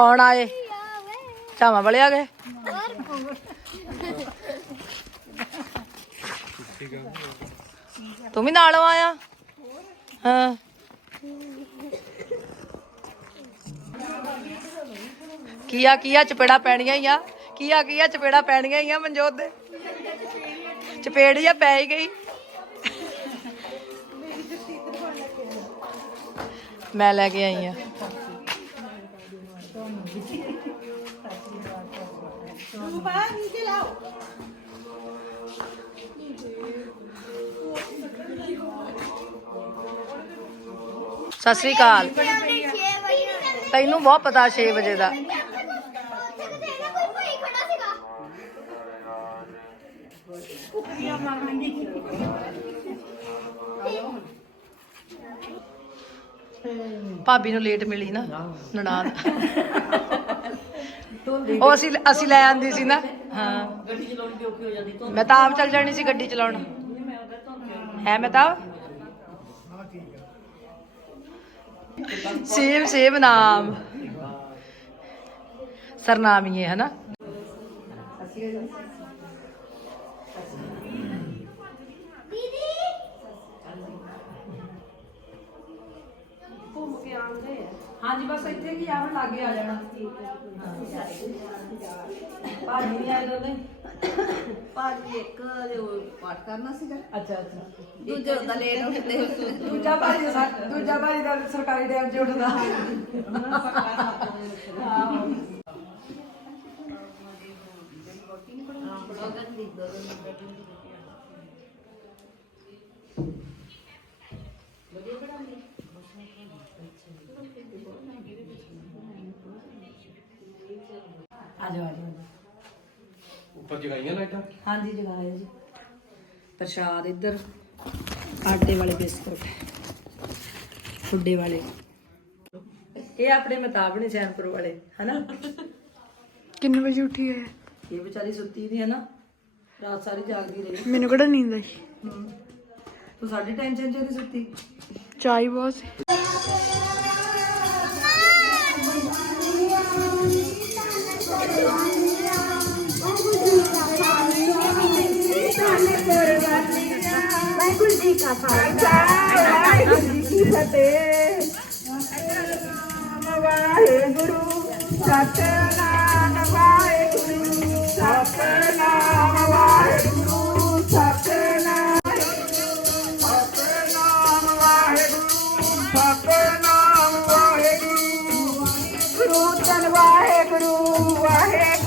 ਕੌਣ ਆਏ? ਚਾਵਾਂ ਵਾਲੇ ਆ ਗਏ? ਤੂੰ ਵੀ ਨਾਲੋਂ ਆਇਆ? ਹਾਂ। ਕੀਆ ਕੀਆ ਚਪੇੜਾ ਪੈਣੀਆਂ ਹੀ ਆ? ਕੀਆ ਕੀਆ ਚਪੇੜਾ ਪੈਣੀਆਂ ਹੀ ਆ ਮਨਜੋਤ ਦੇ? ਚਪੇੜ ਜਾਂ ਪੈ ਹੀ ਗਈ। ਮੈਂ ਲੈ ਕੇ ਆਈ ਆ। ਸਤਿ ਸ੍ਰੀ ਅਕਾਲ। ਤੈਨੂੰ ਬਹੁਤ ਪਤਾ 6 ਵਜੇ ਦਾ। ਭਾਬੀ ਨੂੰ ਲੇਟ ਮਿਲੀ ਨਾ, ਨਨਾਣ। ਉਹ ਅਸੀਂ ਅਸੀਂ ਲੈ ਆਂਦੀ ਸੀ ਨਾ। ਹਾਂ। ਗੱਡੀ ਚਲਾਉਣੀ ਵੀ ਔਖੀ ਹੋ ਜਾਂਦੀ ਤੋਂ ਮੈਂ ਤਾਂ ਆਪ ਚੱਲ ਜਾਣੀ ਸੀ ਗੱਡੀ ਚਲਾਉਣ। ਹੈ ਮੈਂ ਤਾਂ। ਸੇਮ ਸੇਮ ਨਾਮ। ਸਰਨਾਮ ਹੀ ਹੈ ਹਨਾ? ਹਾਂਜੀ ਬਸ ਇੱਥੇ ਕੀ ਆਵਣ ਲਾਗੇ ਆ ਜਾਣਾ। ਭਾਜੀ ਨਹੀਂ ਆਏ ਦੋਨੇ? ਭਾਜੀ ਇੱਕ ਉਹ ਪਾਠ ਕਰਨਾ ਸੀਗਾ। ਅੱਛਾ ਅੱਛਾ। ਦੂਜੇ ਹੁੰਦਾ ਲੇਟ ਉੱਠਦੇ ਦੂਜਾ ਭਾਜੀ ਦਾ ਸਾ- ਦੂਜਾ ਭਾਜੀ ਦਾ ਸਰਕਾਰੀ ਟਾਈਮ 'ਚ ਉੱਠਦਾ ਆ ਜਾਓ ਆ ਜਾਓ ਉੱਪਰ ਜਗਾਈਆਂ ਲਾਈਟਾਂ? ਹਾਂਜੀ ਜਗਾਇਆ ਜੀ। ਪ੍ਰਸ਼ਾਦ ਇੱਧਰ ਆਟੇ ਵਾਲੇ ਬਿਸਕੁਟ ਫੁੱਡੇ ਵਾਲੇ। ਇਹ ਆਪਣੇ ਮਤਾਬ ਨੇ ਸੈਨਪੁਰ ਵਾਲੇ ਹਨਾ? ਕਿੰਨੇ ਵਜੇ ਉੱਠੀ ਹੈ? ਇਹ ਵਿਚਾਰੀ ਸੁੱਤੀ ਨਹੀਂ ਹੈ ਨਾ ਰਾਤ ਸਾਰੀ ਜਾਗਦੀ ਰਹੀ। ਮੈਨੂੰ ਕਿਹੜਾ ਨੀਂਦ ਆਈ। ਤੂੰ ਸਾਡੀ ਟੈਨਸ਼ਨ ਚ ਨਹੀਂ ਸੁੱਤੀ? ਚਾਈ ਬਹੁਤ ਸੀ। ਵਾਹਿਗੁਰੂ ਜੀ ਕਾ ਖਾਲਸਾ ਵਾਹਿਗੁਰੂ ਜੀ ਕੀ ਫਤਿਹ ਵਾਹਿਗੁਰੂ ਸਤਨਾਮ ਵਾਹਿਗੁਰੂ ਸਤਨਾਮ ਵਾਹਿਗੁਰੂ, ਸਤਨਾਮ ਸਤਨਾਮ ਵਾਹਿਗੁਰੂ ਸਤਨਾਮ ਵਾਹਿਗੁਰੂ ਗੁਰੂ ਤਨ ਵਾਹਿਗੁਰੂ ਵਾਹਿਗੁਰੂ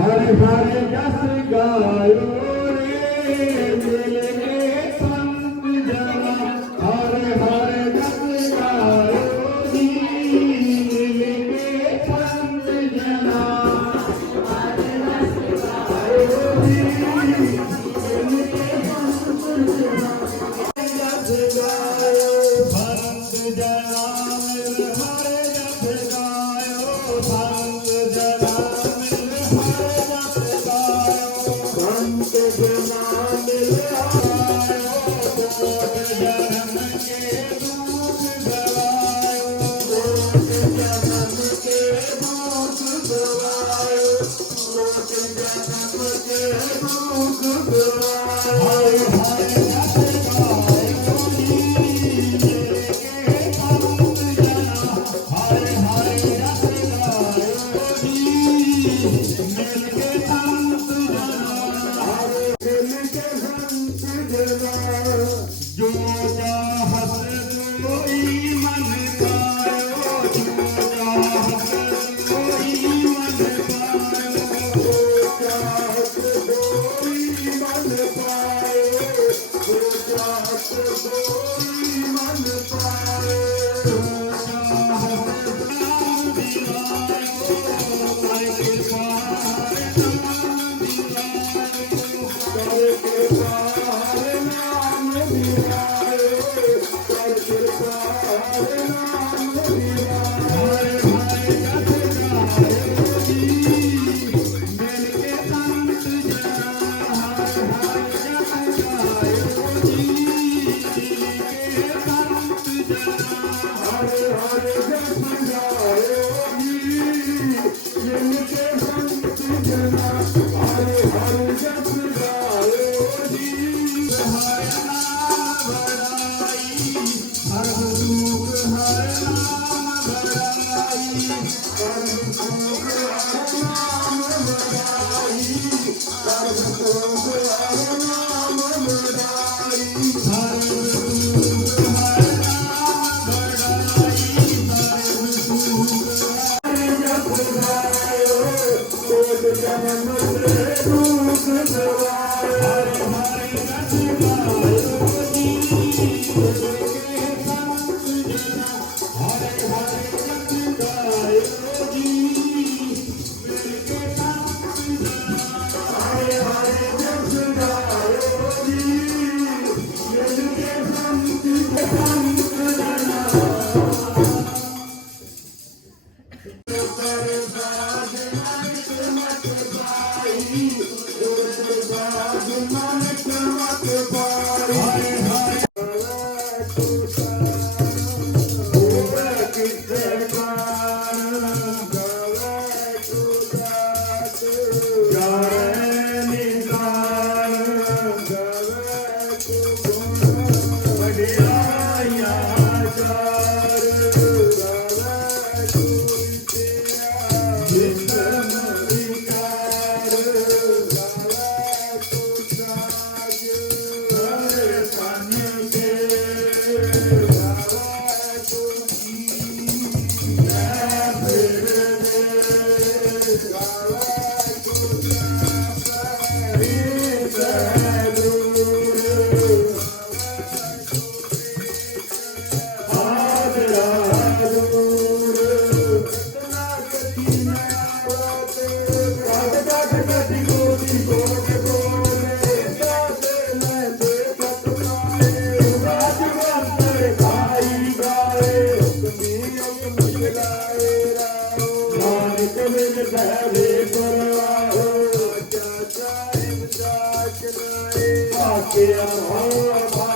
ਹਰੇ ਹਰੇ ਜਸ ਗਾਇਓ ਬਹਿਰੇ ਪਰਵਾਹੋ ਚਾਚਾ ਇਮਦਾ ਚਨਾਏ ਆਕਿਆ ਹੋ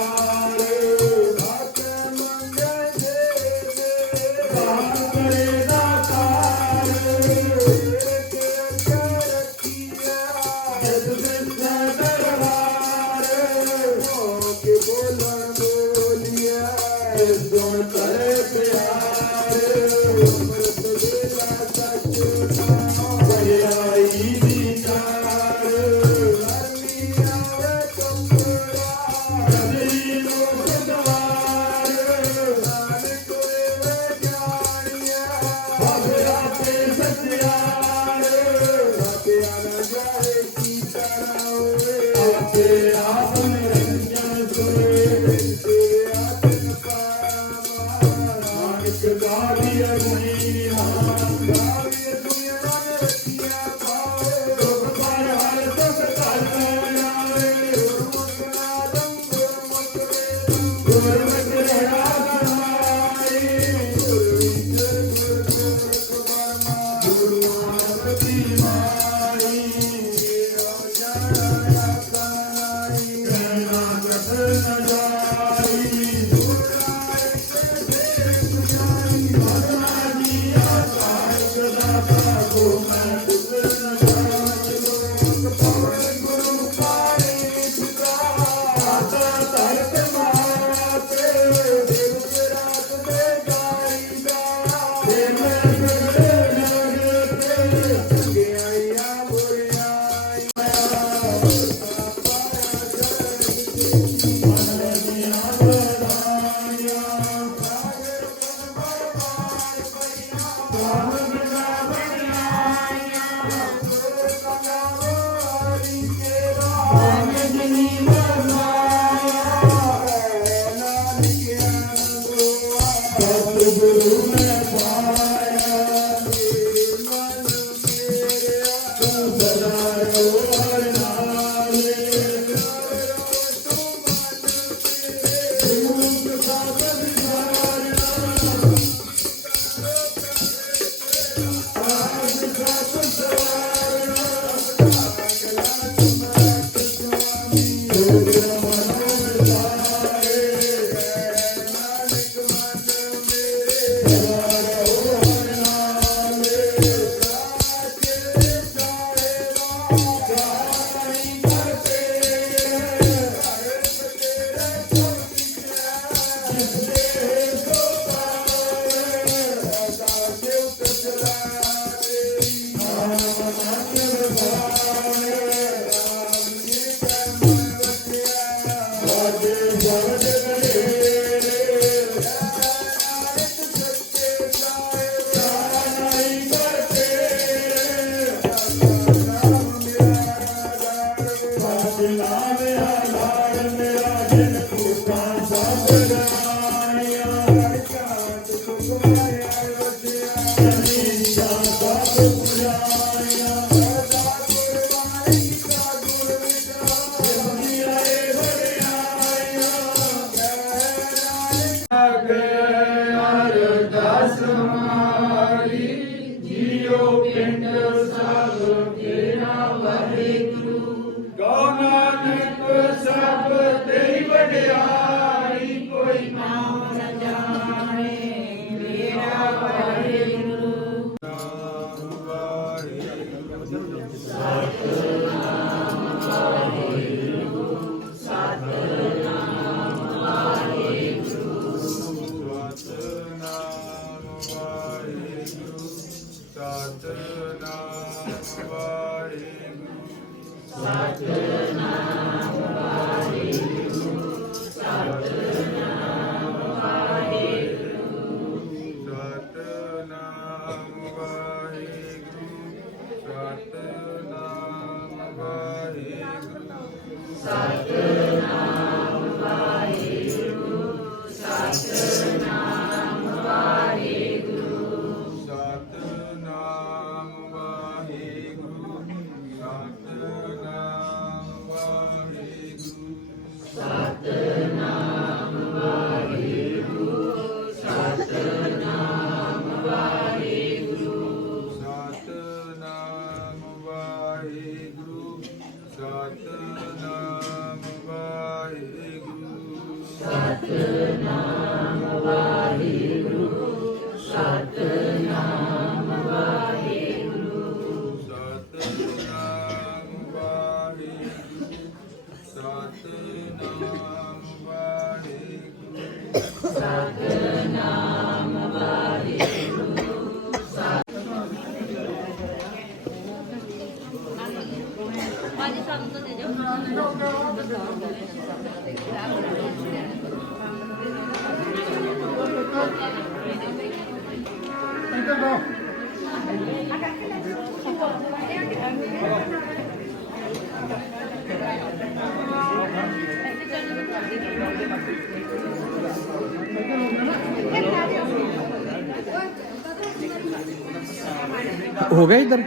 ਹੋ ਗਿਆ ਇੱਧਰ?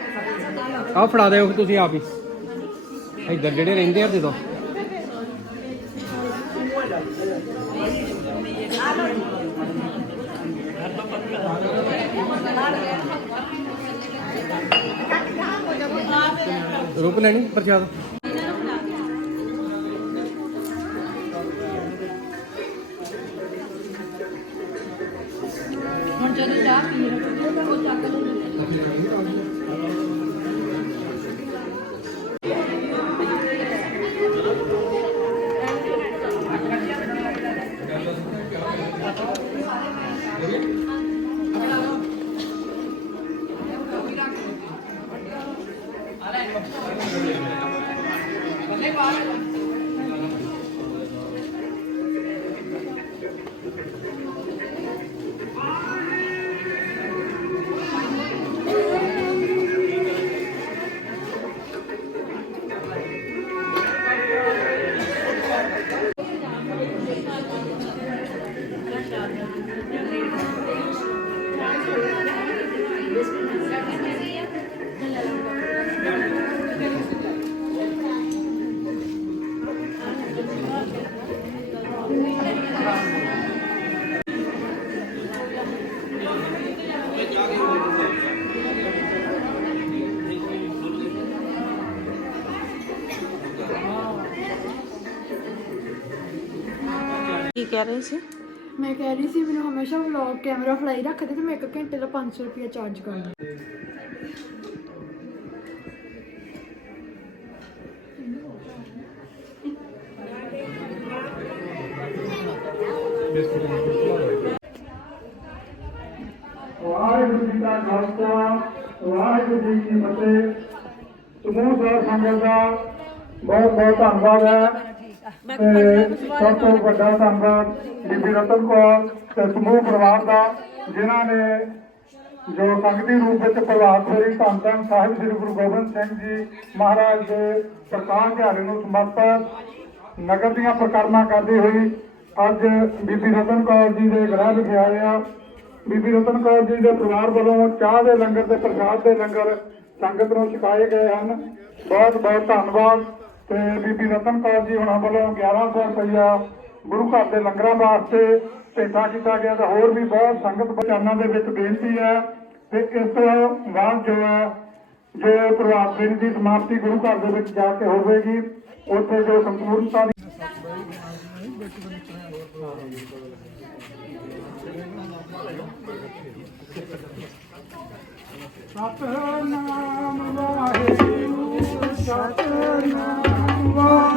ਆ ਫੜਾ ਦਿਓ ਤੁਸੀਂ ਆਪ ਹੀ। ਇੱਧਰ ਜਿਹੜੇ ਰਹਿੰਦੇ ਆ ਦੇ ਦੋ। ਰੂਪ ਲੈਣੀ ਪ੍ਰਸ਼ਾਦ। ਕੀ ਕਹਿ ਰਹੇ ਸੀ? ਮੈਂ ਕਹਿ ਰਹੀ ਸੀ ਮੈਨੂੰ ਹਮੇਸ਼ਾ ਵਲੌਗ ਕੈਮਰਾ ਫੜਾਈ ਰੱਖਦੇ ਤੇ ਮੈਂ 1 ਘੰਟੇ ਦਾ 500 ਰੁਪਏ ਚਾਰਜ ਕਰਦਾ ਵਾਹਿਗੁਰੂ ਜੀ ਖਾਲਸਾ ਵਾਹਿਗੁਰੂ ਜੀ ਕੀ ਫਤਿਹ। ਸਮੂਹ ਸਾਧ ਸੰਗਤ ਦਾ ਬਹੁਤ ਬਹੁਤ ਧੰਨਵਾਦ ਹੈ। ਸਭ ਤੋਂ ਵੱਡਾ ਧੰਨਵਾਦ ਬੀਬੀ ਰਤਨ ਕੌਰ ਤੇ ਸਮੂਹ ਪਰਿਵਾਰ ਦਾ, ਜਿਨ੍ਹਾਂ ਨੇ ਜੋ ਸੰਗਤੀ ਰੂਪ ਵਿੱਚ ਪ੍ਰਭਾਤ ਫੇਰੀ ਧੰਨ ਧੰਨ ਸਾਹਿਬ ਸ੍ਰੀ ਗੁਰੂ ਗੋਬਿੰਦ ਸਿੰਘ ਜੀ ਮਹਾਰਾਜ ਦੇ ਪ੍ਰਕਾਸ਼ ਦਿਹਾੜੇ ਨੂੰ ਸਮਰਪਿਤ ਨਗਰ ਦੀਆਂ ਪ੍ਰਕਰਮਾਂ ਕਰਦੀ ਹੋਈ, ਅੱਜ ਬੀਬੀ ਰਤਨ ਕੌਰ ਜੀ ਦੇ ਗ੍ਰਹਿ ਵਿਖੇ ਆਏ ਆ ਬੀਬੀ ਰਤਨ ਕੌਰ ਜੀ ਦੇ ਪਰਿਵਾਰ ਵੱਲੋਂ ਚਾਹ ਦੇ ਲੰਗਰ ਤੇ ਪ੍ਰਸਾਦ ਦੇ ਲੰਗਰ ਸੰਗਤ ਨੂੰ ਛਕਾਏ ਗਏ ਹਨ। ਬਹੁਤ ਬਹੁਤ ਧੰਨਵਾਦ। ਤੇ ਬੀਬੀ ਰਤਨ ਕੌਰ ਜੀ ਹੁਣਾਂ ਵੱਲੋਂ 1100 ਰੁਪਇਆ ਗੁਰੂ ਘਰ ਦੇ ਲੰਗਰਾਂ ਵਾਸਤੇ ਭੇਟਾ ਕੀਤਾ ਗਿਆ ਤਾਂ ਹੋਰ ਵੀ ਬਹੁਤ ਸੰਗਤ ਬਚਾਨਾਂ ਦੇ ਵਿੱਚ ਬੇਨਤੀ ਹੈ ਤੇ ਇਸ ਤੋਂ ਬਾਅਦ ਜੋ ਹੈ, ਜੋ ਪ੍ਰਭਾਤ ਫੇਰੀ ਦੀ ਸਮਾਪਤੀ ਗੁਰੂ ਘਰ ਦੇ ਵਿੱਚ ਜਾ ਕੇ ਹੋਵੇਗੀ, ਉੱਥੇ ਜੋ ਸੰਪੂਰਨਤਾ ਦੀ ਸਤਨਾਮ ਵਾਹਿਗੁਰੂ, ਸਤਨਾਮ Lord.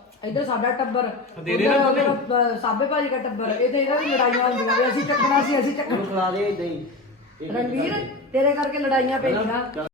ਇੱਧਰ ਸਾਡਾ ਟੱਬਰ ਉਧਰ ਸਾਬੇ ਭਾਜੀ ਦਾ ਟੱਬਰ ਇਹ ਤੇ ਇਹਨਾਂ ਦੀ ਲੜਾਈਆਂ ਹੁੰਦੀਆਂ ਵੀ ਅਸੀਂ ਚੱਕਣਾ ਸੀ ਅਸੀਂ ਚੱਕਣਾ। ਖਿਲਾ ਦੇ ਇਦਾਂ ਹੀ। ਰਣਵੀਰ ਤੇਰੇ ਕਰਕੇ ਲੜਾਈਆਂ ਪੈਂਦੀਆਂ